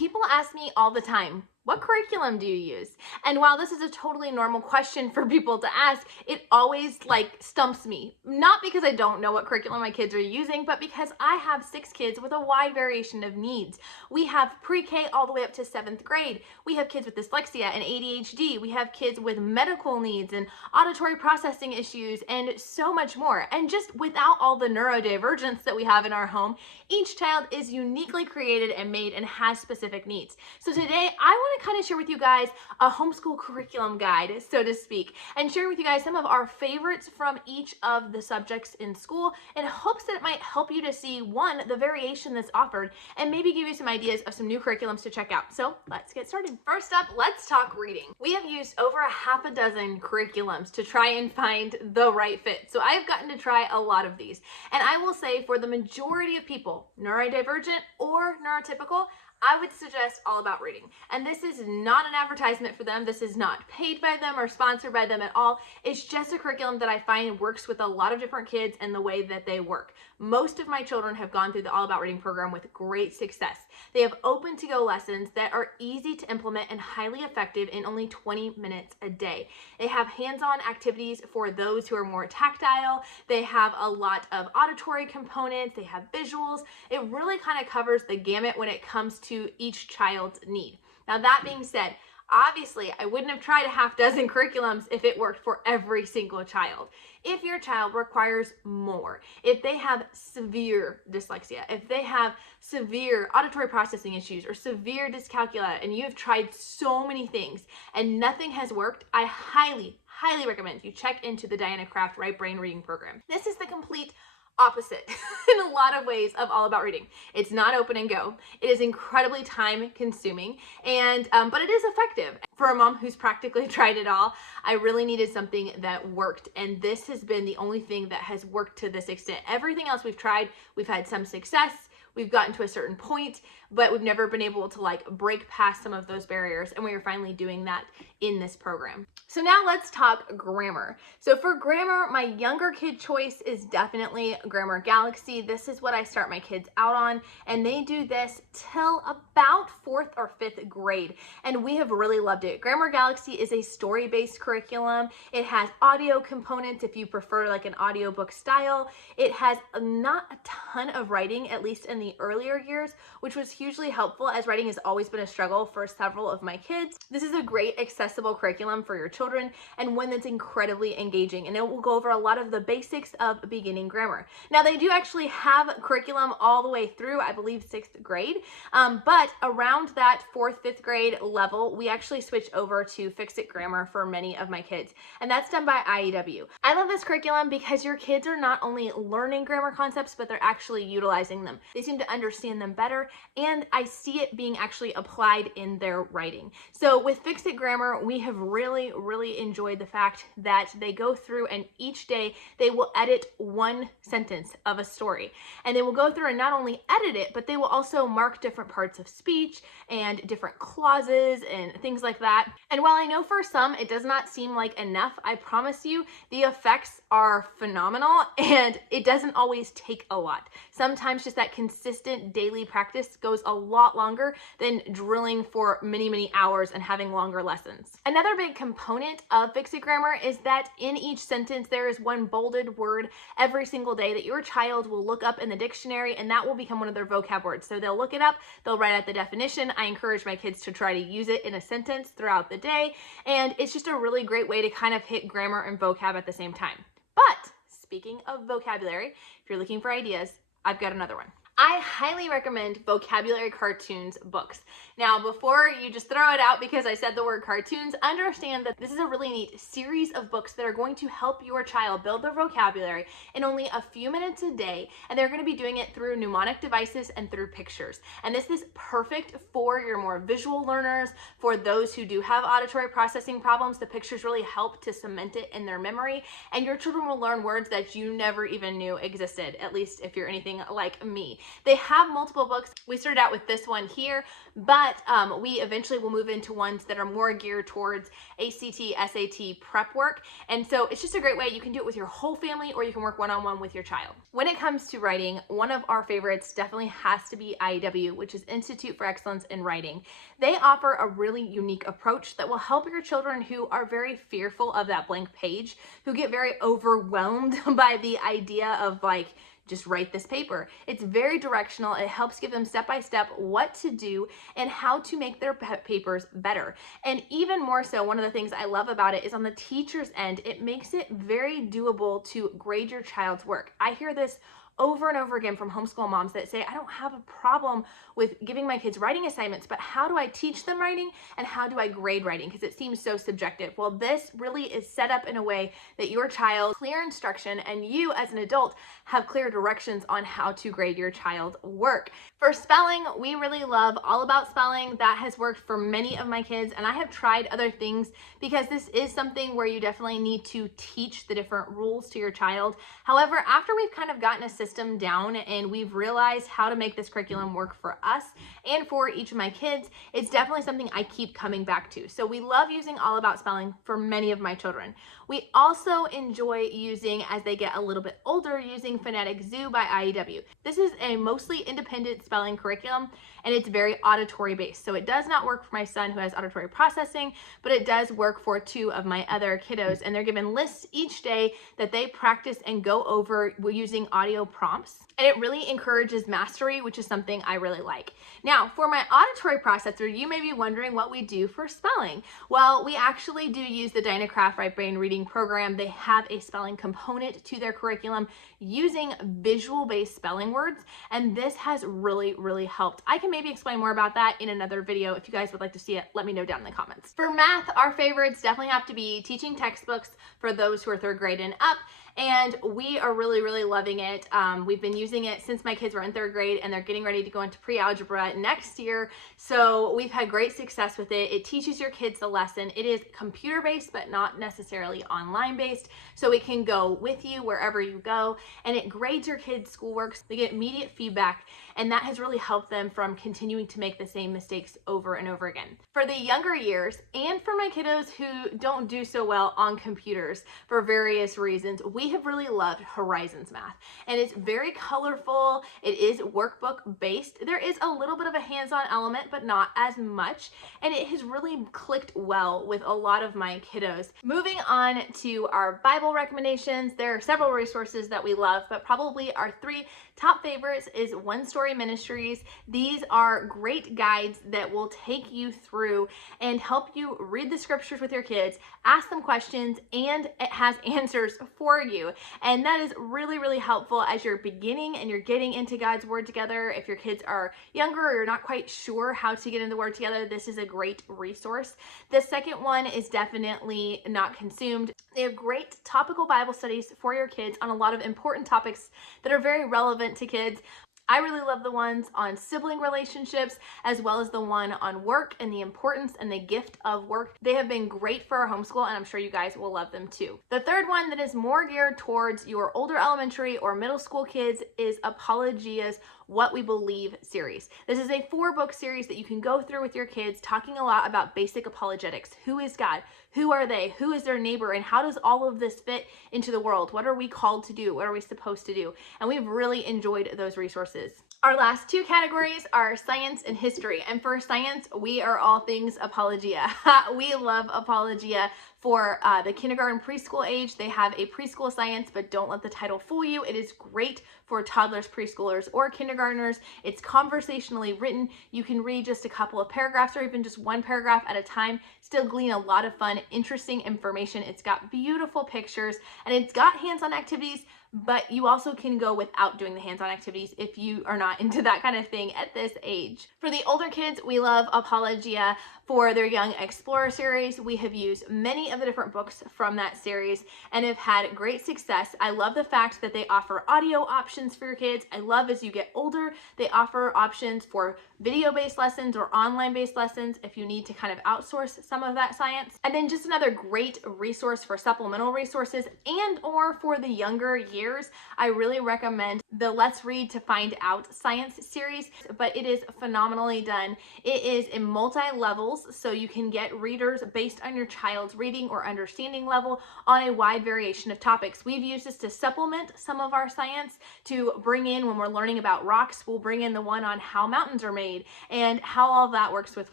People ask me all the time, what curriculum do you use? And while this is a totally normal question for people to ask, it always stumps me. Not because I don't know what curriculum my kids are using, but because I have 6 kids with a wide variation of needs. We have pre-K all the way up to 7th grade. We have kids with dyslexia and ADHD. We have kids with medical needs and auditory processing issues and so much more. And just without all the neurodivergence that we have in our home, each child is uniquely created and made and has specific needs. So today I want to kind of share with you guys a homeschool curriculum guide, so to speak, and share with you guys some of our favorites from each of the subjects in school in hopes that it might help you to see, one, the variation that's offered, and maybe give you some ideas of some new curriculums to check out. So let's get started. First up, let's talk reading. We have used over a half a dozen curriculums to try and find the right fit. So I've gotten to try a lot of these. And I will say for the majority of people, neurodivergent or neurotypical, I would suggest All About Reading. And this is not an advertisement for them. This is not paid by them or sponsored by them at all. It's just a curriculum that I find works with a lot of different kids and the way that they work. Most of my children have gone through the All About Reading program with great success. They have open to go lessons that are easy to implement and highly effective in only 20 minutes a day. They have hands-on activities for those who are more tactile. They have a lot of auditory components. They have visuals. It really kind of covers the gamut when it comes to each child's need. Now, that being said, obviously, I wouldn't have tried a half dozen curriculums if it worked for every single child. If your child requires more, if they have severe dyslexia, if they have severe auditory processing issues or severe dyscalculia, and you have tried so many things and nothing has worked, I highly recommend you check into the Diana Kraft Right Brain Reading Program. This is the complete opposite in a lot of ways of All About Reading. It's not open and go. It is incredibly time consuming, and but it is effective. For a mom who's practically tried it all, I really needed something that worked, and this has been the only thing that has worked to this extent. Everything else we've tried, we've had some success, we've gotten to a certain point, but we've never been able to break past some of those barriers, and we are finally doing that in this program. So now let's talk grammar. So for grammar, my younger kid choice is definitely Grammar Galaxy. This is what I start my kids out on, and they do this till about 4th or 5th grade, and we have really loved it. Grammar Galaxy is a story-based curriculum. It has audio components if you prefer an audiobook style. It has not a ton of writing, at least in the earlier years, which was hugely helpful as writing has always been a struggle for several of my kids. This is a great accessible curriculum for your children and one that's incredibly engaging, and it will go over a lot of the basics of beginning grammar. Now, they do actually have curriculum all the way through, I believe, 6th grade, but around that 4th, 5th grade level, we actually switch over to Fix-It Grammar for many of my kids, and that's done by IEW. I love this curriculum because your kids are not only learning grammar concepts, but they're actually utilizing them. They seem to understand them better, and I see it being actually applied in their writing. So with Fix-It Grammar, we have really enjoyed the fact that they go through and each day they will edit one sentence of a story. And they will go through and not only edit it, but they will also mark different parts of speech and different clauses and things like that. And while I know for some it does not seem like enough, I promise you the effects are phenomenal, and it doesn't always take a lot. Sometimes just that consistent daily practice goes a lot longer than drilling for many hours and having longer lessons. Another big component of Fix-It Grammar is that in each sentence there is one bolded word every single day that your child will look up in the dictionary, and that will become one of their vocab words. So they'll look it up, they'll write out the definition. I encourage my kids to try to use it in a sentence throughout the day, and it's just a really great way to kind of hit grammar and vocab at the same time. But speaking of vocabulary, if you're looking for ideas, I've got another one. I highly recommend Vocabulary Cartoons books. Now, before you just throw it out because I said the word cartoons, understand that this is a really neat series of books that are going to help your child build their vocabulary in only a few minutes a day, and they're going to be doing it through mnemonic devices and through pictures. And this is perfect for your more visual learners, for those who do have auditory processing problems. The pictures really help to cement it in their memory, and your children will learn words that you never even knew existed, at least if you're anything like me. They have multiple books. We started out with this one here, but we eventually will move into ones that are more geared towards ACT, SAT prep work. And so it's just a great way. You can do it with your whole family, or you can work one-on-one with your child. When it comes to writing, one of our favorites definitely has to be IEW, which is Institute for Excellence in Writing. They offer a really unique approach that will help your children who are very fearful of that blank page, who get very overwhelmed by the idea of like, just write this paper. It's very directional. It helps give them step-by-step what to do and how to make their papers better. And even more so, one of the things I love about it is on the teacher's end, it makes it very doable to grade your child's work. I hear this over and over again from homeschool moms that say, I don't have a problem with giving my kids writing assignments, but how do I teach them writing and how do I grade writing? Because it seems so subjective. Well, this really is set up in a way that your child clear instruction and you as an adult have clear directions on how to grade your child's work. For spelling, we really love All About Spelling. That has worked for many of my kids, and I have tried other things because this is something where you definitely need to teach the different rules to your child. However, after we've kind of gotten a system down and we've realized how to make this curriculum work for us and for each of my kids, it's definitely something I keep coming back to. So we love using All About Spelling for many of my children. We also enjoy using, as they get a little bit older, using Phonetic Zoo by IEW. This is a mostly independent spelling curriculum, and it's very auditory based. So it does not work for my son who has auditory processing, but it does work for two of my other kiddos, and they're given lists each day that they practice and go over using audio prompts. And it really encourages mastery, which is something I really like. Now, for my auditory processor, you may be wondering what we do for spelling. Well, we actually do use the Dynacraft Right Brain Reading Program. They have a spelling component to their curriculum using visual-based spelling words, and this has really, really helped. I can maybe explain more about that in another video. If you guys would like to see it, let me know down in the comments. For math, our favorites definitely have to be teaching textbooks for those who are 3rd grade and up, and we are really, really loving it. We've been using it since my kids were in 3rd grade, and they're getting ready to go into pre-algebra next year, so we've had great success with it. It teaches your kids the lesson. It is computer-based, but not necessarily online-based, so it can go with you wherever you go, and it grades your kids' schoolwork. They get immediate feedback, and that has really helped them from continuing to make the same mistakes over and over again. For the younger years, and for my kiddos who don't do so well on computers for various reasons, we have really loved Horizons Math, and it's very colorful. It is workbook based. There is a little bit of a hands-on element, but not as much, and it has really clicked well with a lot of my kiddos. Moving on to our Bible recommendations, there are several resources that we love, but probably our 3 top favorites is One Story Ministries. These are great guides that will take you through and help you read the scriptures with your kids, ask them questions, and it has answers for you. And that is really, really helpful as you're beginning and you're getting into God's Word together. If your kids are younger or you're not quite sure how to get in the Word together, this is a great resource. The second one is definitely Not Consumed. They have great topical Bible studies for your kids on a lot of important topics that are very relevant to kids. I really love the ones on sibling relationships, as well as the one on work and the importance and the gift of work. They have been great for our homeschool, and I'm sure you guys will love them too. The third one that is more geared towards your older elementary or middle school kids is Apologia's What We Believe series. This is a 4-book series that you can go through with your kids, talking a lot about basic apologetics. Who is God? Who are they? Who is their neighbor? And how does all of this fit into the world? What are we called to do? What are we supposed to do? And we've really enjoyed those resources. Our last 2 categories are science and history. And for science, we are all things Apologia. We love Apologia. For the kindergarten preschool age, they have a preschool science, but don't let the title fool you. It is great for toddlers, preschoolers, or kindergartners. It's conversationally written. You can read just a couple of paragraphs or even just 1 paragraph at a time, still glean a lot of fun, interesting information. It's got beautiful pictures, and it's got hands-on activities, but you also can go without doing the hands-on activities if you are not into that kind of thing at this age. For the older kids, we love Apologia. For their Young Explorer series, we have used many of the different books from that series and have had great success. I love the fact that they offer audio options for your kids. I love as you get older, they offer options for video-based lessons or online-based lessons if you need to kind of outsource some of that science. And then just another great resource for supplemental resources and or for the younger years, I really recommend the Let's Read to Find Out science series, but it is phenomenally done. It is in multi-levels, so you can get readers based on your child's reading or understanding level on a wide variation of topics. We've used this to supplement some of our science, to bring in when we're learning about rocks, we'll bring in the one on how mountains are made and how all that works with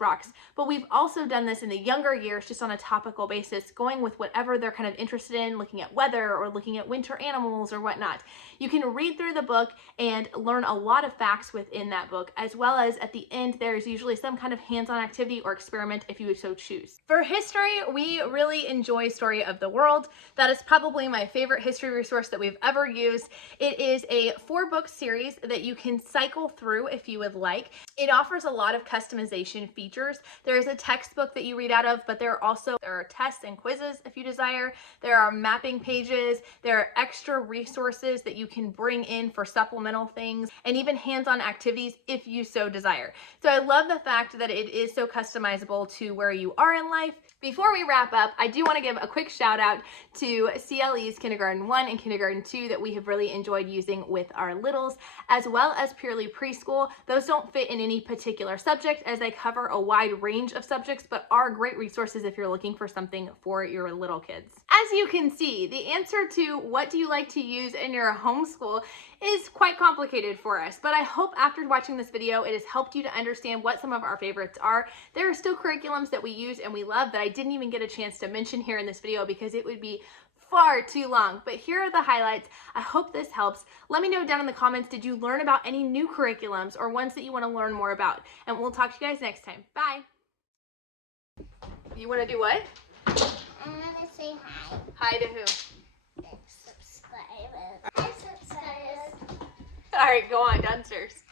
rocks. But we've also done this in the younger years just on a topical basis, going with whatever they're kind of interested in, looking at weather or looking at winter animals or whatnot. You can read through the book and learn a lot of facts within that book, as well as at the end there's usually some kind of hands-on activity or experiment if you would so choose. For history, we really enjoy Story of the World. That is probably my favorite history resource that we've ever used. It is a 4-book series that you can cycle through if you would like. It offers a lot of customization features. There is a textbook that you read out of, but there are tests and quizzes if you desire. There are mapping pages. There are extra resources that you can bring in for supplemental things, and even hands-on activities if you so desire. So I love the fact that it is so customizable to where you are in life. Before we wrap up, I do want to give a quick shout out to CLE's Kindergarten 1 and Kindergarten 2 that we have really enjoyed using with our littles, as well as Purely Preschool. Those don't fit in any particular subject as they cover a wide range of subjects, but are great resources if you're looking for something for your little kids. As you can see, the answer to what do you like to use in your homeschool is quite complicated for us, but I hope after watching this video it has helped you to understand what some of our favorites are. There are still curriculums that we use and we love that I didn't even get a chance to mention here in this video because it would be far too long, but here are the highlights. I hope this helps. Let me know down in the comments, did you learn about any new curriculums or ones that you want to learn more about? And we'll talk to you guys next time. Bye. You want to do what? I want to say hi. Hi to who? The subscribers. Hi, subscribers. All right, go on downstairs.